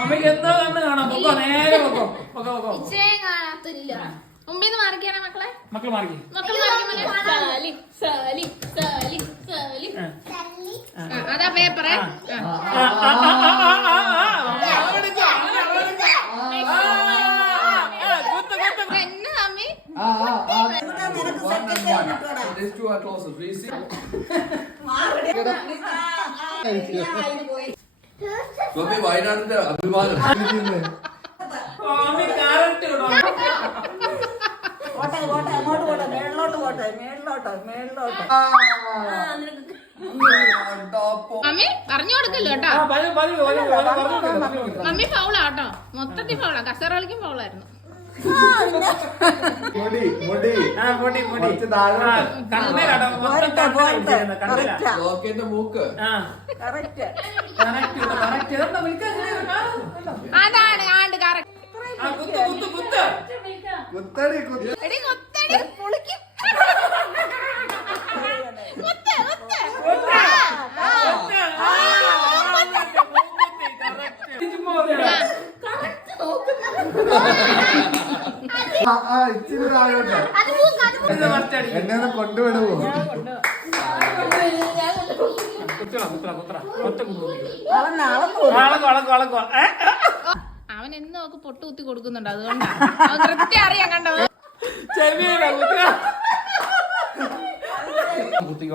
അമ്മയ്ക്ക് എന്തോ കണ്ണ് കാണാം. പൊക്കോ, നേരെ പൊക്കോ. കാണാത്തില്ല. മുമ്പിന്ന് മാറിക്കാനാ മക്കളെ. മക്കള് മാറി. അതാ പേപ്പറേ. എന്നെ തമ്മി വയനാടിന്റെ അഭിമാനം. മമ്മി പറഞ്ഞു കൊടുക്കല്ലോ കേട്ടോ. മമ്മി ഫൗളാ കേട്ടോ, മൊത്തത്തിൽ ഫൗളാ. കസേര കളിക്കും ഫൗളായിരുന്നു. അതാണ് ആണ്ട് കറക്റ്റ്. എന്നെ കൊണ്ടുവിടുവോ? അവൻ എന്ന് നോക്ക് പൊട്ട് കുത്തി കൊടുക്കുന്നുണ്ട്, അതുകൊണ്ടാണ് അവൻ കൃത്യം അറിയാൻ കണ്ടത്. കൃത്യം